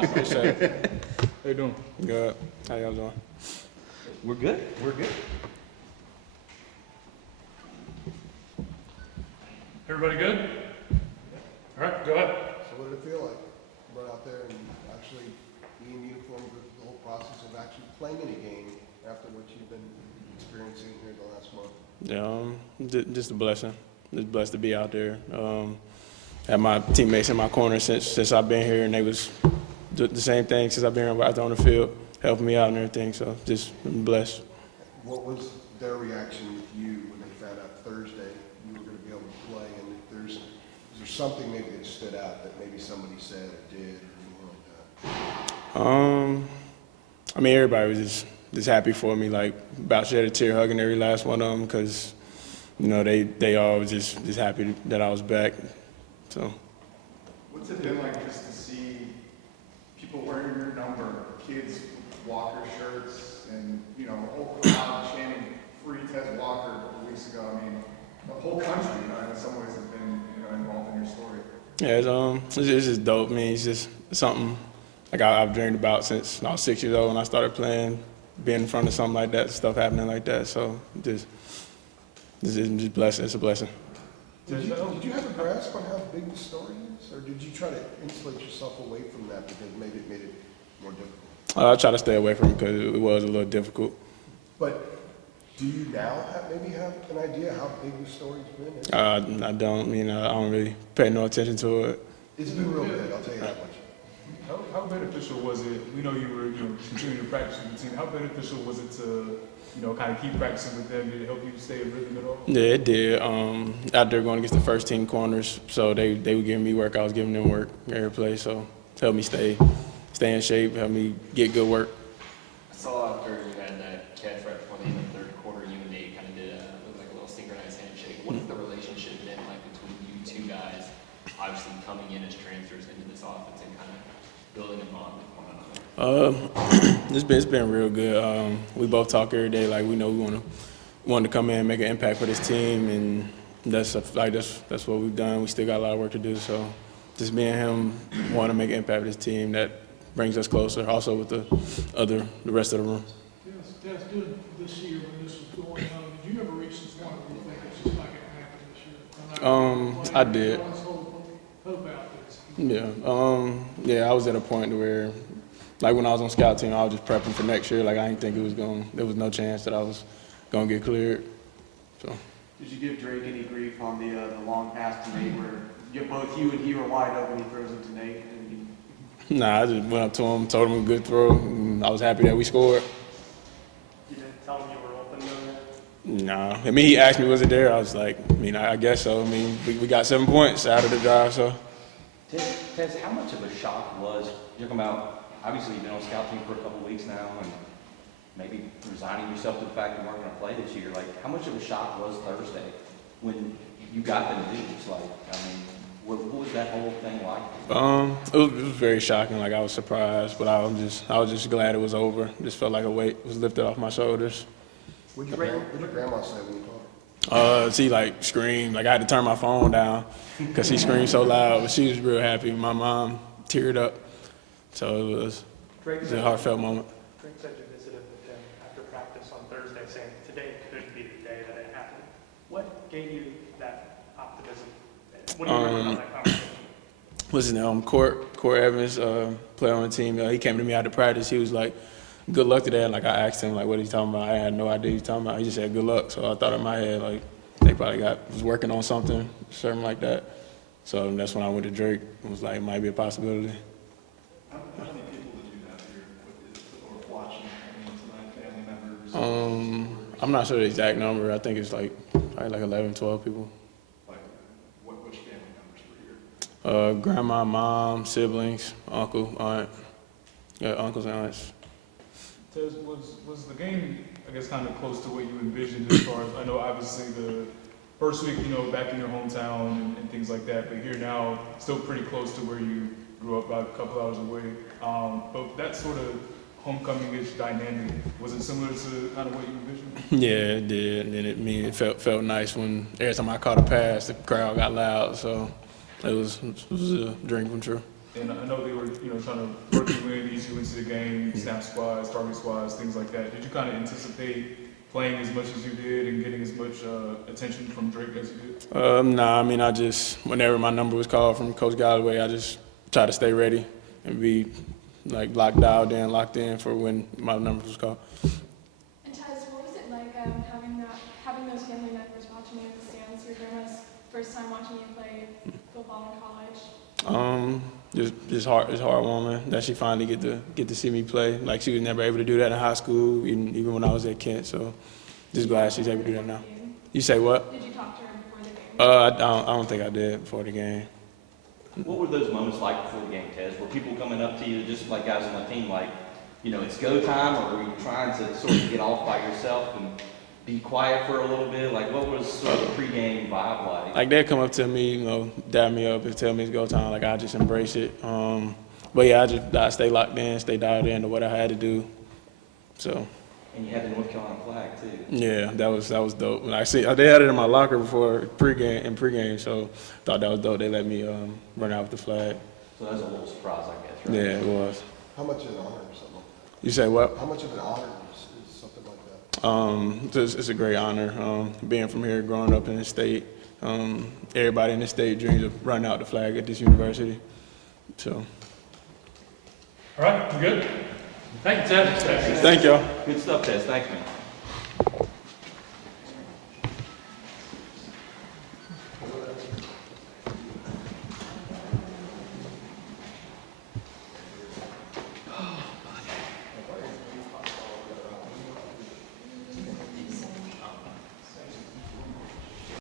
How you doing? Good. How y'all doing? We're good. We're good. Everybody good? All right, go ahead. So what did it feel like? Run out there and actually be in uniform with the whole process of actually playing in a game after what you've been experiencing here the last month? Yeah, just a blessing. Just blessed to be out there. Had my teammates in my corner since I've been here, and they was the same thing since I've been here out there on the field, helping me out and everything. So just blessed. What was their reaction with you when they found out Thursday you were going to be able to play? And is there something maybe that stood out that maybe somebody said or did or anything like that? I mean, everybody was just happy for me. Like, about shed a tear hugging every last one of them because, you know, they all was just happy that I was back. So. What's it been like just to see people wearing your number, kids with Walker shirts, and, you know, the whole crowd chanting "Free Tez Walker" a couple weeks ago? I mean, the whole country, you know, in some ways have been, you know, involved in your story. Yeah, it's just dope. I mean, it's just something like I've dreamed about since I was 6 years old when I started playing, being in front of something like that, stuff happening like that. So just blessing. It's a blessing. Did you have a grasp on how big the story is, or did you try to insulate yourself away from that because maybe it made it more difficult? I try to stay away from it because it was a little difficult. But do you now maybe have an idea how big the story's been? I don't. I mean, I don't really pay no attention to it. It's been real big, I'll tell you that much. How beneficial was it? We know you were continuing to practice with the team. How beneficial was it to kind of keep practicing with them? Did it help you stay in rhythm at all? Yeah, it did. Out there going against the first team corners, so they were giving me work. I was giving them work every play, so it helped me stay in shape, helped me get good work. I saw after you had that catch right before the end of the third quarter, you and Nate kind of did looked like a little synchronized handshake. What has the relationship been like between you two guys, obviously coming in as transfers into this offense and kind of building a bond with one another? It's been real good. We both talk every day. Like, we know we want to come in and make an impact for this team, and that's what we've done. We still got a lot of work to do. So just me and him want to make an impact with this team. That brings us closer. Also with the rest of the room. That's good this year when this was going on. Did you ever reach the point where you think it's just not going to happen this year? I did. Hope out this. Yeah. I was at a point where, like, when I was on scout team, I was just prepping for next year. Like, I didn't think there was no chance that I was going to get cleared. So. Did you give Drake any grief on the long pass to Nate where both you and he were wide open, he throws it to Nate? Nah, I just went up to him, told him a good throw, and I was happy that we scored. You didn't tell him you were open though? Nah, I mean, he asked me, was it there? I was like, I guess so. I mean, we got 7 points out of the drive, so. Tez, how much of a shock was, you're talking about, obviously you've been on scout team for a couple of weeks now, and maybe resigning yourself to the fact you weren't going to play this year. Like, how much of a shock was Thursday when you got the news? Like, I mean, what was that whole thing like? It was very shocking. Like, I was surprised, but I was just glad it was over. Just felt like a weight was lifted off my shoulders. What did your grandma say when you called her? She like screamed. Like, I had to turn my phone down because she screamed so loud. But she was real happy. My mom teared up, so it was a heartfelt moment. Drake said you visited with him after practice on Thursday, saying today could be the day that it happened. What gave you that optimism? What do you remember about that conversation? What's his name? Court Evans, player on the team. He came to me after practice. He was like, "Good luck today." And like, I asked him like, "What are you talking about?" I had no idea what he was talking about. He just said, "Good luck." So I thought in my head like they probably was working on something like that. So that's when I went to Drake and was like, it might be a possibility. How many people did you have here or watching tonight, family members? I'm not sure the exact number. I think it's like 11, 12 people. Like, which family members were here? Grandma, mom, siblings, uncle, aunt. Yeah, uncles and aunts. Tez, was the game, I guess, kind of close to what you envisioned as far as, I know obviously the first week, back in your hometown and things like that, but here now, still pretty close to where you grew up, about a couple hours away. But that sort of homecoming-ish dynamic, was it similar to kind of what you envisioned? Yeah, it did. And it felt nice when every time I caught a pass, the crowd got loud. So it was a dream come true. And I know they were, trying to work you in, ease you into the game, snaps wise, targets wise, things like that. Did you kind of anticipate playing as much as you did and getting as much attention from Drake as you did? Nah, I mean, whenever my number was called from Coach Galloway, I just try to stay ready and be like locked in for when my number was called. And Tez, what was it like having those family members watching you in the stands? Your grandma's first time watching you play football in college. Just heartwarming that she finally get to see me play. Like she was never able to do that in high school, even when I was at Kent. So just glad she's able to do that now. You say what? Did you talk to her before the game? I don't think I did before the game. What were those moments like before the game, Tez? Were people coming up to you, just like guys on the team, like, it's go time, or were you trying to sort of get off by yourself and be quiet for a little bit? Like, what was sort of the pregame vibe like? Like they'd come up to me, dab me up and tell me it's go time. Like I just embrace it. But yeah, I stay locked in, stay dialed in to what I had to do. So. And you had the North Carolina flag too. Yeah, that was dope. Like, they had it in my locker before pregame, so thought that was dope. They let me run out with the flag. So that was a little surprise, I guess, right? Yeah, it was. How much of an honor or something like that? You say what? How much of an honor is something like that? It's a great honor. Being from here, growing up in the state, everybody in the state dreams of running out the flag at this university. So. All right, we good? Thank you, Ted. Thank y'all. Good stuff, Tez. Thanks, man.